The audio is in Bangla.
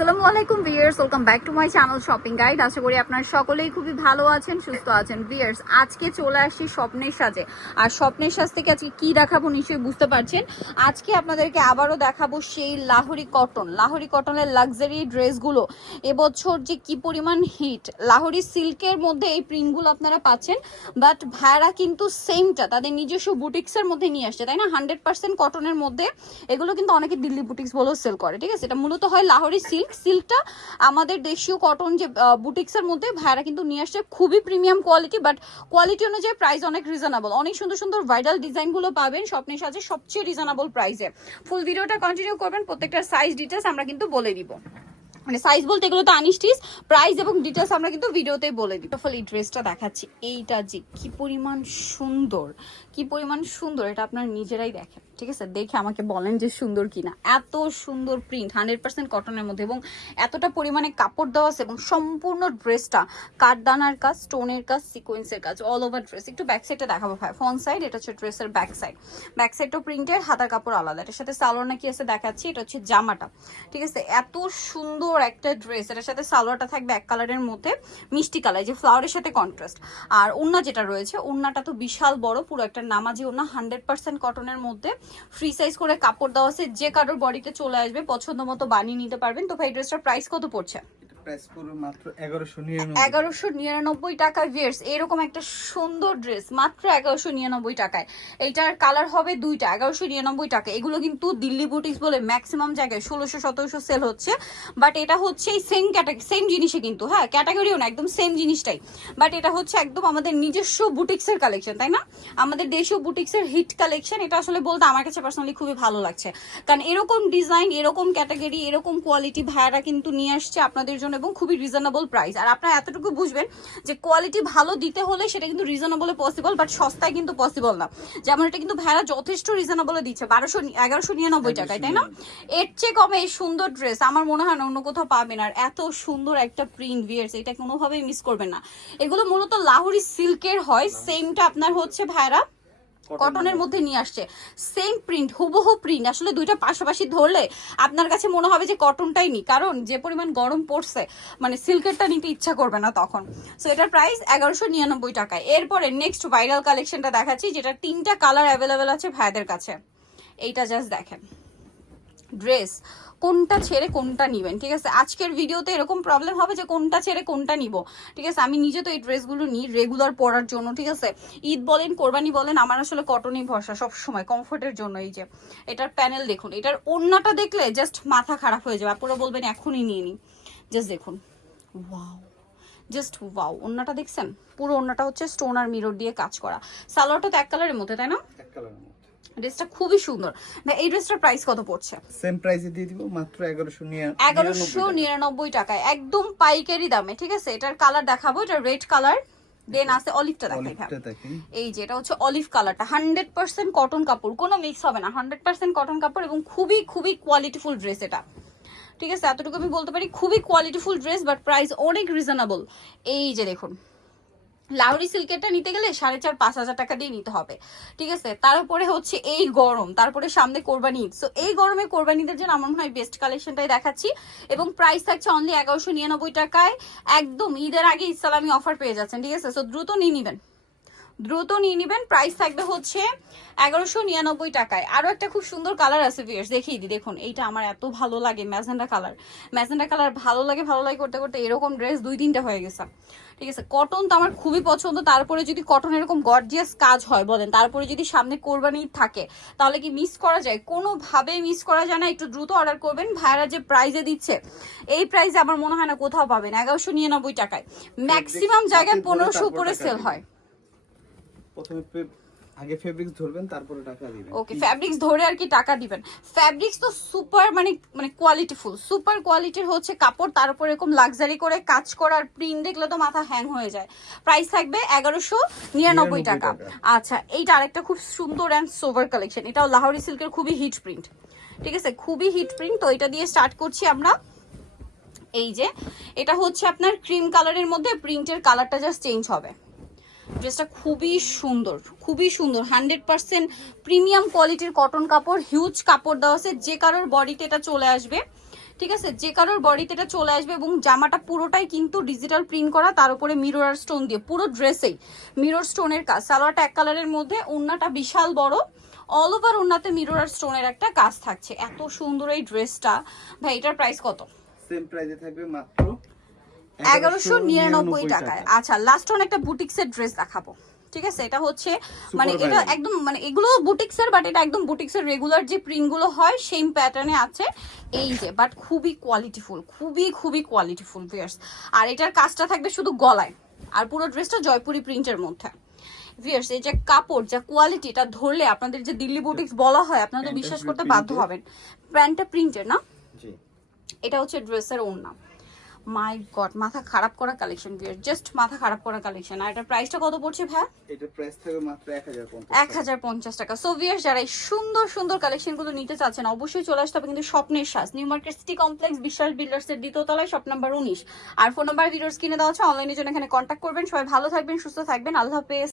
আসসালামু আলাইকুম viewers, welcome back to my channel shopping guide. আশা করি আপনারা সকলেই খুবই ভালো আছেন, সুস্থ আছেন। ভিউয়ার্স, আজকে চলে আসছি স্বপ্নের সাজে। আর স্বপ্নের সাজ থেকে আজকে কি দেখাবো নিশ্চয়ই বুঝতে পারছেন। আজকে আপনাদেরকে আবারও দেখাবো সেই লাহোরি কটনের লাক্সারি ড্রেসগুলো। এবছর যে কি পরিমাণ হিট, লাহোরি সিল্কের মধ্যে এই প্রিন্টগুলো আপনারা পাচ্ছেন, বাট ভাড়া কিন্তু সেমটা তাদের নিজস্ব বুটিক্সের মধ্যে নিয়ে আসছে, তাই না? 100% কটনের মধ্যে। এগুলো কিন্তু অনেকে দিল্লি বুটিক্স বলেও সেল করে, ঠিক আছে? এটা মূলত হয় লাহোরি সিল্কটা আমাদের দেশীয় কটন যে বুটিক্সের মধ্যে ভাইরা কিন্তু নিয়ে আসছে, খুবই প্রিমিয়াম কোয়ালিটি, বাট কোয়ালিটি অনুযায়ী প্রাইস অনেক রিজনেবল। অনেক সুন্দর সুন্দর ভাইরাল ডিজাইনগুলো পাবেন স্বপ্নের সাজে সবচেয়ে রিজনেবল প্রাইসে। ফুল ভিডিওটা কন্টিনিউ করবেন, প্রত্যেকটা সাইজ ডিটেলস আমরা কিন্তু বলে দিব। মানে সাইজ বলতে এগুলো তো আনস্টিচ, প্রাইস এবং ডিটেলস আমরা কিন্তু ভিডিওতে বলে দিই। ফলে এই ড্রেসটা দেখাচ্ছি, এইটা যে কি পরিমাণ সুন্দর, কি পরিমাণ সুন্দর, এটা আপনারা নিজেরাই দেখেন, ঠিক আছে? দেখে আমাকে বলেন যে সুন্দর কিনা। এত সুন্দর প্রিন্ট, 100% কটনের মধ্যে, এবং এতটা পরিমাণে কাপড় দেওয়া আছে, এবং সম্পূর্ণ ড্রেসটা কাঠদানার কাজ, স্টোনের কাজ, সিকোয়েন্সের কাজ, অল ওভার ড্রেস। একটু ব্যাক সাইডটা দেখাবো ভাই। ফ্রন্ট সাইড এটা হচ্ছে ড্রেসের ব্যাক সাইড, ব্যাক সাইডটাও প্রিন্টের, হাতার কাপড় আলাদা। এটার সাথে সালোয়ার নাকি আছে দেখাচ্ছি, এটা হচ্ছে জামাটা, ঠিক আছে? এত সুন্দর একটা ড্রেস। এটার সাথে সালোয়ারটা থাকবে এক কালারের মধ্যে, মিষ্টি কালার, যে ফ্লাওয়ারের সাথে কন্ট্রাস্ট। আর ওড়না যেটা রয়েছে, ওড়নাটা তো বিশাল বড়, পুরো একটা নামাজি ওড়না, 100% কটনের মধ্যে, ফ্রি সাইজ করে কাপড় দেওয়া আছে, যে কারোর বডিতে চলে আসবে, পছন্দ মতো বানিয়ে নিতে পারবেন। তো ভাই ড্রেসটার প্রাইস কত পড়ছে? প্রাইস পুরো মাত্র 1199 টাকা। ভিউয়ার্স, এরকম একটা সুন্দর ড্রেস মাত্র 1199 টাকায়। এইটার কালার হবে দুইটা, 1199 টাকা। এগুলো কিন্তু দিল্লি বুটিক্স বলে ম্যাক্সিমাম জায়গায় 1600-1700 সেল হচ্ছে, বাট এটা হচ্ছে এই সেম জিনিসে কিন্তু, হ্যাঁ ক্যাটাগরিও না, একদম সেম জিনিসটাই, বাট এটা হচ্ছে একদম আমাদের নিজস্ব বুটিক্সের কালেকশন, তাই না? আমাদের দেশীয় বুটিক্সের হিট কালেকশন। এটা আসলে বলতে আমার কাছে পার্সোনালি খুবই ভালো লাগছে, কারণ এরকম ডিজাইন, এরকম ক্যাটাগরি, এরকম কোয়ালিটি ভাইয়ারা কিন্তু নিয়ে আসছে আপনাদের জন্য, এবং খুবই রিজনেবল প্রাইস। আর আপনারা এতটুকু বুঝবেন যে কোয়ালিটি ভালো দিতে হলে সেটা কিন্তু রিজনেবলে পসিবল, বাট সস্তায় কিন্তু পসিবল না। যেমন এটা কিন্তু ভাইয়ারা যথেষ্ট রিজনেবলে দিচ্ছে, 1199 টাকায়, তাই না? এর চেয়ে কমে এই সুন্দর ড্রেস আমার মনে হয় না অন্য কোথাও পাবেন। আর এত সুন্দর একটা প্রিন্ট, ভিয়ার্স, এটা কোনোভাবেই মিস করবেন না। এগুলো মূলত লাহোরি সিল্কের হয়, সেমটা আপনার হচ্ছে ভাইয়ারা কটনের মধ্যে নিয়ে আসছে, সেম প্রিন্ট, হুবহু প্রিন্ট। আসলে দুইটা পাশাপাশি ধরলে আপনার কাছে মনে হবে যে কটনটাই নি, কারণ যে পরিমাণ গরম পড়ছে, মানে সিল্কেরটা নিতে ইচ্ছা করবে না তখন। সো এটার প্রাইস 1199 টাকায়। এরপরে নেক্সট ভাইরাল কালেকশনটা দেখাচ্ছি, যেটা 3টা কালার অ্যাভেলেবেল আছে ভাইদের কাছে। এইটা জাস্ট দেখেন, ড্রেস কোনটা ছেড়ে কোনটা নিবেন, ঠিক আছে? আজকের ভিডিওতে এরকম প্রবলেম হবে যে কোনটা ছেড়ে কোনটা নিব, ঠিক আছে? আমি নিজে তো এই ড্রেসগুলো নিই রেগুলার পরার জন্য, ঠিক আছে? ঈদ বলেন, কোরবানি বলেন, আমার আসলে কটনই ভরসা সবসময়, কমফোর্টের জন্য। এই যে এটার প্যানেল দেখুন, এটার ওড়নাটা দেখলে জাস্ট মাথা খারাপ হয়ে যাবে, আপনারা বলবেন এখনই নিয়ে নিই। জাস্ট দেখুন, ওয়াও, জাস্ট ওয়াও। ওড়নাটা দেখছেন? পুরো ওড়নাটা হচ্ছে স্টোন আর মিরর দিয়ে কাজ করা। সালোয়ারটা তো এক কালারের মধ্যে, তাই না? এক কালারের মধ্যে। ড্রেসটা খুবই সুন্দর। ভাই এই ড্রেসটার প্রাইস কত পড়ছে? সেম প্রাইসে দিয়ে দিব মাত্র 1199 টাকায়, একদম পাইকারি দামে, ঠিক আছে? এটার কালার দেখাবো, এটা রেড কালার, দেন আছে অলিভটা দেখাই। এই যে এটা হচ্ছে অলিভ কালারটা, 100% কটন কাপড়, কোনো মিক্স হবে না, 100% কটন কাপড়, এবং খুবই খুবই কোয়ালিটিফুল ড্রেস এটা, ঠিক আছে? এতটুকু আমি বলতে পারি, খুবই কোয়ালিটিফুল ড্রেস, বাট প্রাইস অনেক রিজনেবল। এই যে দেখুন, লাহোরি সিল্কেরটা নিতে গেলে 4500-5000 টাকা দিয়ে নিতে হবে, ঠিক আছে? তারপরে হচ্ছে এই গরম, তারপরে সামনে কোরবানি ঈদ। সো এই গরমে কোরবানিদের জন্য আমার মনে হয় বেস্ট কালেকশনটাই দেখাচ্ছি, এবং প্রাইস থাকছে অনলি 1199 টাকায়। একদম ঈদের আগে ইসলামী অফার পেয়ে যাচ্ছেন, ঠিক আছে? সো দ্রুত নিয়ে নিবেন, দ্রুত নিয়ে নিবেন। প্রাইস থাকবে হচ্ছে 1199 টাকায়। আরো একটা খুব সুন্দর কালার আছে ভিউয়ার্স, দেখিয়ে দিই। দেখুন, এইটা আমার এত ভালো লাগে, ম্যাজেন্ডা কালার। ম্যাজেন্ডা কালার ভালো লাগে করতে করতে এরকম ড্রেস 2-3টা হয়ে গেছে, ঠিক আছে? কটন তো আমার খুবই পছন্দ, তারপরে যদি কটন এরকম গর্জিয়াস কাজ হয় বলেন, তারপরে যদি সামনে কোরবানি থাকে, তাহলে কি মিস করা যায়? কোনোভাবেই মিস করা যায় না। একটু দ্রুত অর্ডার করবেন। ভাইরা যে প্রাইসে দিচ্ছে, এই প্রাইসে আমার মনে হয় না কোথাও পাবেন। 1199 টাকায় ম্যাক্সিমাম জায়গায় 1500 উপরে সেল হয়। প্রথমে আগে ফেব্রিক্স ধরবেন, তারপরে টাকা দিবেন। ওকে, ফেব্রিক্স ধরে আর কি টাকা দিবেন। ফেব্রিক্স তো সুপার, মানে কোয়ালিটিফুল, সুপার কোয়ালিটির হচ্ছে কাপড়, তার উপর এরকম লাক্সারি করে কাজ করার প্রিন্ট দেখলে তো মাথা হ্যাং হয়ে যায়। প্রাইস থাকবে 1199 টাকা। আচ্ছা, এইটা আরেকটা খুব সুন্দর অ্যান্ড সোভার কালেকশন, এটাও লাহোরি সিল্কের খুবই হিট প্রিন্ট, ঠিক আছে? খুবই হিট প্রিন্ট। তো এটা দিয়ে স্টার্ট করছি আমরা। এই যে এটা হচ্ছে আপনার ক্রিম কালারের মধ্যে, প্রিন্টের কালারটা জাস্ট চেঞ্জ হবে। ড্রেসটা খুবই সুন্দর, খুবই সুন্দর, 100% প্রিমিয়াম কোয়ালিটির কটন কাপড়, হিউজ কাপড় দেওয়া আছে, যে কারোর বডিতে এটা চলে আসবে, ঠিক আছে, যে কারোর বডিতে এটা চলে আসবে এবং জামাটা পুরোটাই কিন্তু ডিজিটাল প্রিন্ট করা, তার উপরে মিরর আর স্টোন দিয়ে পুরো ড্রেসেই মিরর স্টোনের কাজ। সালোয়ারটা এক কালারের মধ্যে, ওড়নাটা বিশাল বড়, অল ওভার ওড়নাতে মিরর আর স্টোনের একটা কাজ থাকছে। এত সুন্দর এই ড্রেসটা ভাই, এটার প্রাইস কত? সেম প্রাইসে থাকবে মাত্র 1199 টাকায়। আচ্ছা, লাস্ট অন একটা বুটিক্সের ড্রেস দেখাবো, ঠিক আছে? এটা হচ্ছে মানে এটা একদম মানে এগুলো বুটিক্সের, বাট এটা একদম বুটিক্সের রেগুলার যে প্রিন্টগুলো হয় সেম প্যাটার্নে আছে এই যে, বাট খুবই কোয়ালিটিফুল, খুবই কোয়ালিটিফুল ভিউয়ার্স। আর এটার কাজটা থাকবে শুধু গলায়, আর পুরো ড্রেসটা জয়পুরি প্রিন্টের মধ্যে। ভিউয়ার্স, এই যে কাপড়, যা কোয়ালিটি, এটা ধরলে আপনাদের যে দিল্লি বুটিক্স বলা হয় আপনারা তো বিশ্বাস করতে বাধ্য হবেন। প্যান্টটা প্রিন্টের না? জি। এটা হচ্ছে ড্রেসের ওড়না। মাই গড, মাথা খারাপ করা কালেকশন ভিউয়ার, জাস্ট মাথা খারাপ করা কালেকশন। আর এটার প্রাইসটা কত পড়ছে ভাই? এটা প্রাইস থাকবে মাত্র 1050 টাকা। সো ভিউয়ার্স, যারা এই সুন্দর সুন্দর কালেকশনগুলো নিতে চাচ্ছেন অবশ্যই চলে আসতে হবে কিন্তু স্বপ্নের সাজ, নিউ মার্কেট সিটি কমপ্লেক্স, বিশ্বাস বিল্ডার্সের দ্বিতীয় তলায়, শপ নাম্বার 19। আর ফোন নাম্বার ভিডিওস কিনে দেওয়া আছে, অনলাইনের জন্য এখানে কন্ট্যাক্ট করবেন। সবাই ভালো থাকবেন, সুস্থ থাকবেন, আল্লাহ হাফেজ।